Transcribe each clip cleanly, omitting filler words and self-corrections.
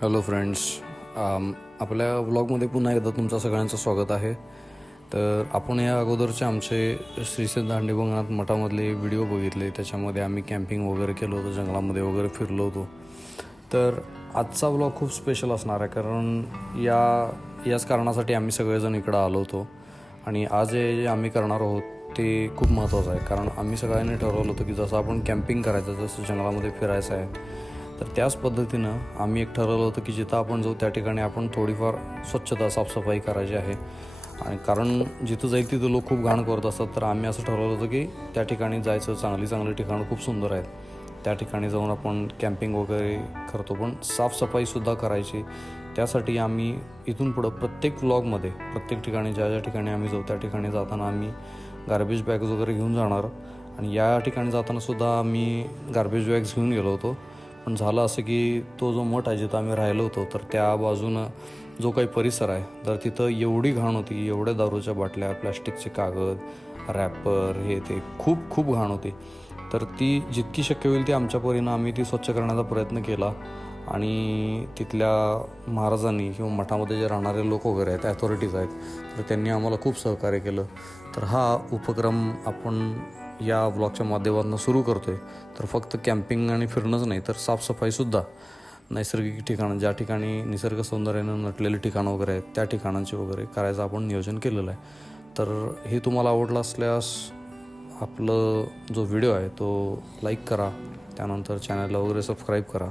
Hello friends, आपल्या व्लॉगमध्ये पुन्हा एकदा तुमचं सगळ्यांचं स्वागत आहे. तर आपण या अगोदरचे आमचे श्री सिद्ध मठामधले व्हिडिओ बघितले. त्याच्यामध्ये आम्ही कॅम्पिंग वगैरे केलं होतं, जंगलामध्ये वगैरे फिरलो होतो. तर आजचा व्लॉग खूप स्पेशल असणार आहे, कारण याच कारणासाठी आम्ही सगळेजण इकडं आलो होतो. आणि आज जे आम्ही करणार आहोत ते खूप महत्त्वाचं आहे, कारण आम्ही सगळ्यांनी ठरवलं होतं की जसं आपण कॅम्पिंग करायचं, जसं जंगलामध्ये फिरायचं आहे, तर त्याच पद्धतीनं आम्ही एक ठरवलं होतं की जिथं आपण जाऊ त्या ठिकाणी आपण थोडीफार स्वच्छता साफसफाई करायची आहे. आणि कारण जिथं जाईल तिथं लोक खूप घाण करत असतात, तर आम्ही असं ठरवलं होतं की त्या ठिकाणी जायचं. चांगली ठिकाणं खूप सुंदर आहेत, त्या ठिकाणी जाऊन आपण कॅम्पिंग वगैरे करतो, पण साफसफाईसुद्धा करायची. त्यासाठी आम्ही इथून पुढं प्रत्येक व्लॉगमध्ये प्रत्येक ठिकाणी ज्या ठिकाणी आम्ही जाऊ त्या ठिकाणी जाताना आम्ही गार्बेज बॅग्स वगैरे घेऊन जाणार. आणि या ठिकाणी जातानासुद्धा आम्ही गार्बेज बॅग्स घेऊन गेलो होतो. पण झालं असं की तो जो मठ आहे जिथं आम्ही राहिलो होतो, तर त्या बाजूनं जो काही परिसर आहे, तर तिथं एवढी घाण होती, एवढ्या दारूच्या बाटल्या, प्लॅस्टिकचे कागद, रॅपर, हे ते खूप खूप घाण होती. तर ती जितकी शक्य होईल ती आमच्या परीनं आम्ही ती स्वच्छ करण्याचा प्रयत्न केला. आणि तिथल्या महाराजांनी किंवा मठामध्ये जे राहणारे लोक वगैरे आहेत, ॲथॉरिटीज आहेत, तर त्यांनी आम्हाला खूप सहकार्य केलं. तर हा उपक्रम आपण या व्लॉगच्या माध्यमातून सुरू करतो आहे. तर फक्त कॅम्पिंग आणि फिरणंच नाही, तर साफसफाईसुद्धा, नैसर्गिक ठिकाणं, ज्या ठिकाणी निसर्ग सौंदर्यानं नटलेली ठिकाणं वगैरे आहेत त्या ठिकाणांची वगैरे करायचं आपण नियोजन केलेलं आहे. तर हे तुम्हाला आवडलं असल्यास आपलं जो व्हिडिओ आहे तो लाईक करा, त्यानंतर चॅनलला वगैरे सबस्क्राईब करा.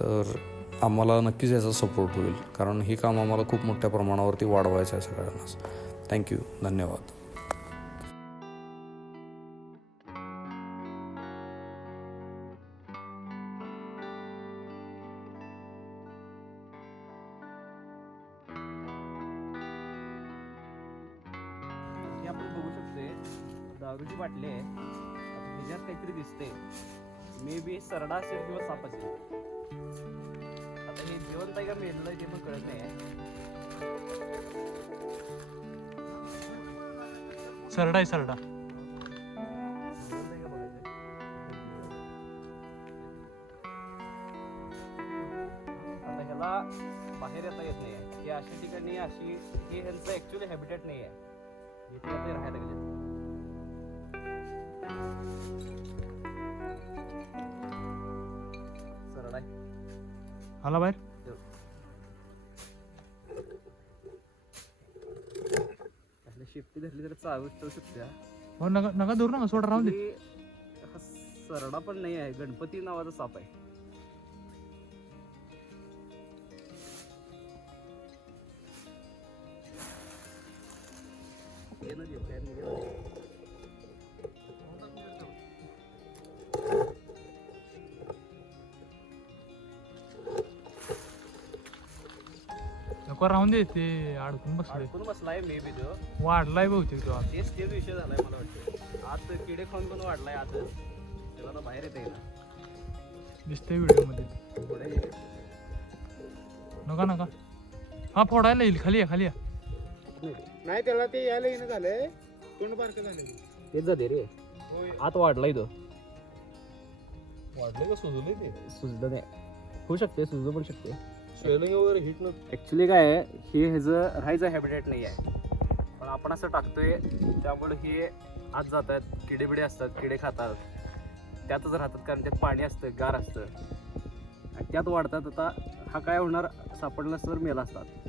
तर आम्हाला नक्कीच याचा सपोर्ट होईल, कारण हे काम आम्हाला खूप मोठ्या प्रमाणावरती वाढवायचं आहे सगळ्यांनाच. थँक्यू, धन्यवाद. हे आपण बघू शकतोय, दारूची बाटली आहे. आता ह्याच्यात काहीतरी दिसते, मे बी सरडा असेल किंवा साप असेल. आता हे जिवंत आहे का मेलेलं आहे ते पण कळत नाही आहे. सरडा आहे, सरडा. जिवंत आहे का बघायचं. आता ह्याला बाहेर येता येत नाही आहे. हे अशा ठिकाणी हे ह्यांचं ॲक्च्युली हॅबिटेट नाही आहे, जिथे ते राहायला लागले. सरडा आहे. आला बाहेर. शिफ्टी धरली तर चालू शकते. हो, नका नका दूर नका सोडा, राहून दे. हा सरडा पण नाही आहे, गणपती नावाचा साप आहे. नको, राहून दे, ते अडकून बसले. अडकून बसलाय मे बी तो. वाढलाय बहुतेक तो आज. तेच विषय झालाय मला वाटतं. आत किडे खाऊन पण वाढलाय आत. त्याला आता बाहेर येते ना, दिसतंय व्हिडिओ मध्ये. पुढे नका नका, हा फोडायला येईल. खाली या, खाली या. नाही त्याला ते यायला येणं झालंय, तोंड बारकं झालंय. तेच जाते रे. आत वाढलाय तो. वाढले का सुजले ते? सुजलं नाही, होऊ शकते, सुजलं पण शकते. स्वेलिंग वगैरे हिट न. ॲक्च्युली काय आहे, हे ह्याचं राहायचं हॅबिटेट नाही आहे, पण आपण असं टाकतोय त्यामुळे हे आत जात आहेत. किडेबिडे असतात, किडे खातात, त्यातच राहतात, कारण त्यात पाणी असतं, गार असतं, आणि त्यात वाढतात. आता हा काय होणार, सापडला तर मेला असतात.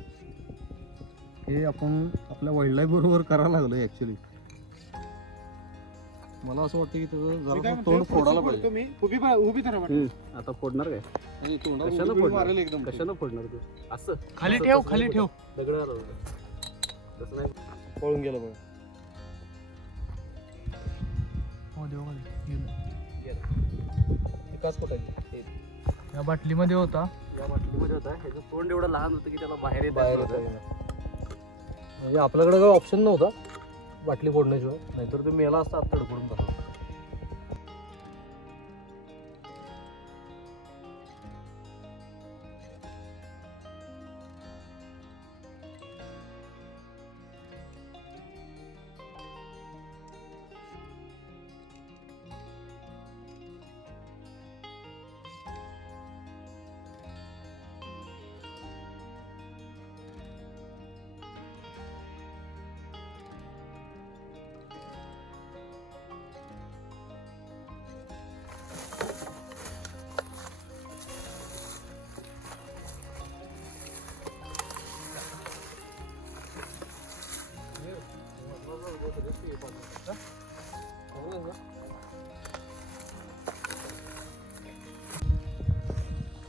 हे आपण आपल्या वाईल्ड लाईफ बरोबर करायला लागलोय ऍक्च्युली. मला असं वाटतं की त्याचं जरा तोंड फोडायला पाहिजे. तुम्ही उभी धरा वाटतं. आता फोडणार काय? आणि तोंडाला कशानं उडी फोडणार? मारेल एकदम. कशानं फोडणार तू? असं खाली असं ठेव, तसं खाली नाही ठेव. फोडत. दगड आलं होतं. तसं नाही. पळून गेलं बघा. हो, देऊ खाली. गेलं. एकाच फुटायची. या बाटलीमध्ये होता. या बाटलीमध्ये होता, ह्याचं तोंड एवढं लहान होतं की त्याला बाहेर बाहेर येत येतं. म्हणजे आपल्याकडे काही ऑप्शन नव्हता बाटली फोडण्याशिवाय, नाहीतर तो मेला असता आत तडफडून बसला.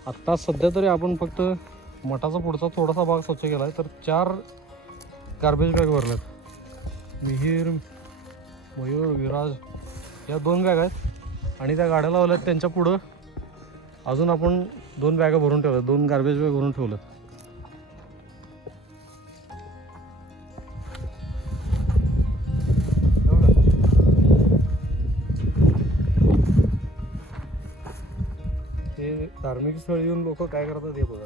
आत्ता सध्या तरी आपण फक्त मठाचा पुढचा थोडासा भाग स्वच्छ केला आहे, तर 4 गार्बेज बॅग भरल्यात. मिहीर, मयूर, विराज या 2 बॅग आहेत आणि त्या गाड्या लावल्यात त्यांच्या पुढं अजून आपण 2 बॅगा भरून ठेवल्यात, 2 गार्बेज बॅग भरून ठेवल्यात. हे धार्मिक स्थळ येऊन लोक काय करतात हे बघा.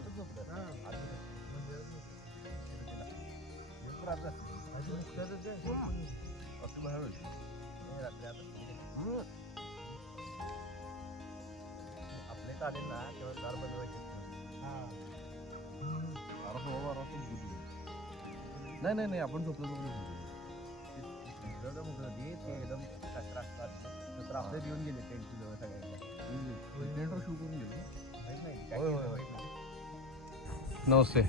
आजच झोपलं आपले चालेल ना तेव्हा दार बनवायचे नाही आपण झोपलो एकदम कचरा असतात तर आपले घेऊन गेले टेंट जवळ सगळ्यांना शू करून गेले नमस्ते.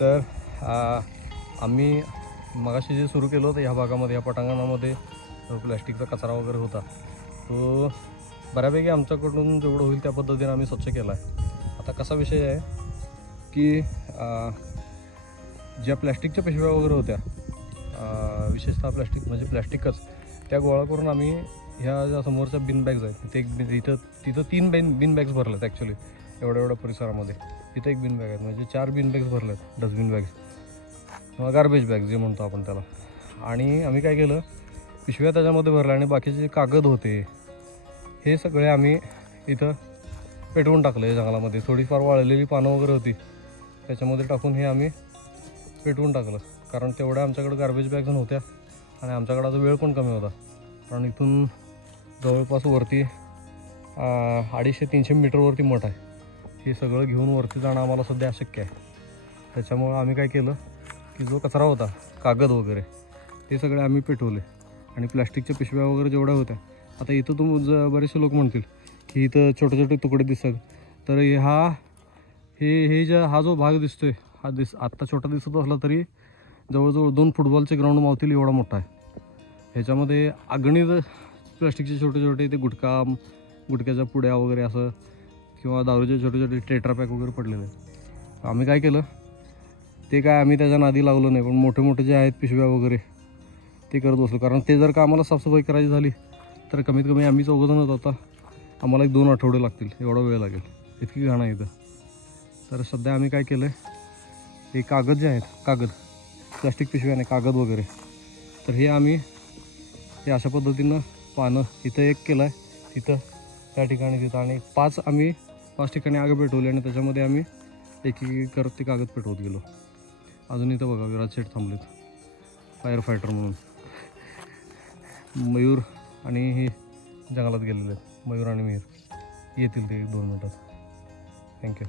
तर आम्ही मगाशी जे सुरू केलं होतं ह्या भागामध्ये, ह्या पटांगणामध्ये प्लॅस्टिकचा कचरा वगैरे होता तो बऱ्यापैकी आमच्याकडून जेवढं होईल त्या पद्धतीने आम्ही स्वच्छ केला आहे. आता कसा विषय आहे की ज्या प्लॅस्टिकच्या पिशव्या वगैरे होत्या, विशेषतः प्लॅस्टिक म्हणजे प्लॅस्टिकच, त्या गोळा करून आम्ही ह्या ज्या समोरच्या बिन बॅग्स आहेत तिथं 3 बिन बॅग्स भरल्यात ॲक्च्युली एवढ्या परिसरामध्ये. तिथं 1 बिन बॅग आहेत म्हणजे 4 बिन बॅग्स भरल्यात, डस्टबिन बॅग्स किंवा गार्बेज बॅग जे म्हणतो आपण त्याला. आणि आम्ही काय केलं, पिशव्या त्याच्यामध्ये भरल्या आणि बाकीचे कागद होते हे सगळे आम्ही इथं पेटवून टाकले जंगलामध्ये. थोडीफार वाळलेली पानं वगैरे होती त्याच्यामध्ये टाकून हे आम्ही पेटवून टाकलं, कारण तेवढ्या आमच्याकडे गार्बेज बॅग्स नव्हत्या आणि आमच्याकडे आता वेळ पण कमी होता. कारण इथून जवळपास वरती 250-300 मीटरवरती मठ आहे. हे सगळं घेऊन वरती जाणं आम्हाला सध्या अशक्य आहे. त्याच्यामुळं आम्ही काय केलं की जो कचरा होता, कागद वगैरे, ते सगळे आम्ही पेटवले. आणि प्लॅस्टिकच्या पिशव्या वगैरे जेवढ्या होत्या, आता इथं बरेचसे लोक म्हणतील की इथं छोटे छोटे तुकडे दिसतात, तर हा जो भाग दिसतोय आत्ता छोटा दिसत असला तरी जवळजवळ 2 फुटबॉलचे ग्राउंड मावतील एवढा मोठा आहे. ह्याच्यामध्ये अगणित प्लॅस्टिकचे छोटे छोटे ते गुटख्याच्या पुड्या वगैरे असं किंवा दारूचे छोटे छोटे टेट्रापॅक वगैरे पडलेले आहेत. आम्ही काय केलं, ते काय आम्ही त्याच्या नादी लागलो नाही, पण मोठे मोठे जे आहेत पिशव्या वगैरे ते करत बसलो. कारण ते जर का आम्हाला साफसफाई करायची झाली तर कमीत कमी आम्ही 4 जणच होता, आम्हाला 1-2 आठवडे लागतील, एवढा वेळ लागेल, इतकी घाण आहे इथं. तर सध्या आम्ही काय केलं आहे, हे कागद जे आहेत, प्लॅस्टिक पिशव्याने कागद वगैरे, तर हे आम्ही हे अशा पद्धतीनं पानं इथं 1 केलं आहे, तिथं त्या ठिकाणी तिथं, आणि 5 ठिकाणी आग पेटवली आणि त्याच्यामध्ये आम्ही एक करत ते कागद पेटवत गेलो. अजून इथं बघा विराज शेठ थांबलेत फायर फायटर म्हणून. मयूर आणि हे जंगलात गेलेले आहेत, मयूर आणि मिहीर येतील ते 1-2 मिनटात. थँक्यू.